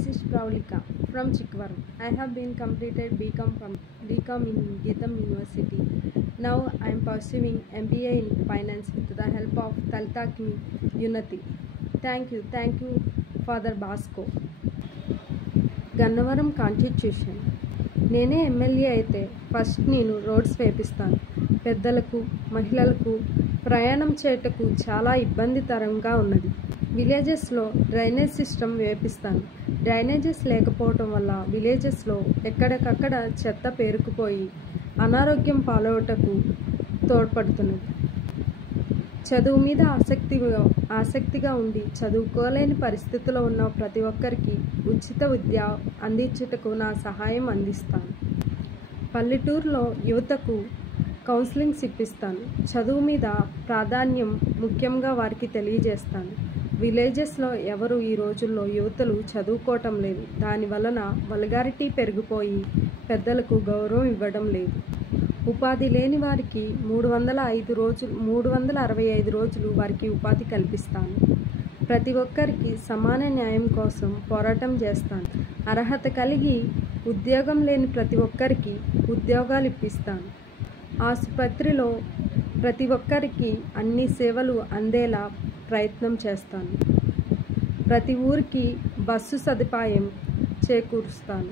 This is Pravalika from Chikwaram. I have been completed BCom in Geetham University. Now I am pursuing MBA in Finance with the help of Talitakni Unity. Thank you, Father Basco. Gannavaram constitution. నేనే MLA అయితే first నేను roads వేపిస్తాను. పెద్దలకు, మహిళలకు ప్రయాణం చేయటకు చాలా ఇబ్బందికరంగా ఉన్నది. విలేజెస్లో డ్రైనేజ్ సిస్టమ్ వేపిస్తాను. డ్రైనేజెస్ లేకపోవటం వల్ల విలేజెస్లో ఎక్కడికక్కడ చెత్త పేరుకుపోయి అనారోగ్యం పాలవటకు తోడ్పడుతున్నది. చదువు మీద ఆసక్తిగా ఉండి చదువుకోలేని పరిస్థితిలో ఉన్న ప్రతి ఒక్కరికి ఉచిత విద్య అందించుటకు నా సహాయం అందిస్తాను. పల్లెటూరులో యువతకు కౌన్సిలింగ్స్ ఇప్పిస్తాను. చదువు మీద ప్రాధాన్యం ముఖ్యంగా వారికి తెలియజేస్తాను. విలేజెస్లో ఎవరు ఈ రోజుల్లో యువతలు చదువుకోవటం లేదు. దానివలన వల్గారిటీ పెరిగిపోయి పెద్దలకు గౌరవం ఇవ్వడం లేదు. ఉపాధి లేని వారికి 365 రోజులు వారికి ఉపాధి కల్పిస్తాను. ప్రతి ఒక్కరికి సమాన న్యాయం కోసం పోరాటం చేస్తాను. అర్హత కలిగి ఉద్యోగం లేని ప్రతి ఒక్కరికి ఉద్యోగాలు ఇప్పిస్తాను. ఆసుపత్రిలో ప్రతి ఒక్కరికి అన్ని సేవలు అందేలా ప్రయత్నం చేస్తాను. ప్రతి ఊరికి బస్సు సదుపాయం చేకూరుస్తాను.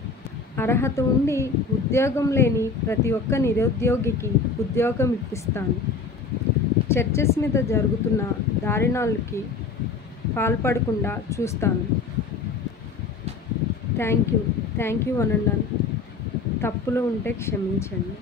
అర్హత ఉండి ఉద్యోగం లేని ప్రతి ఒక్క నిరుద్యోగికి ఉద్యోగం ఇప్పిస్తాను. చర్చెస్ మీద జరుగుతున్న దారుణాలకి పాల్పడకుండా చూస్తాను. థ్యాంక్ యూ అనండి. తప్పులు ఉంటే క్షమించండి.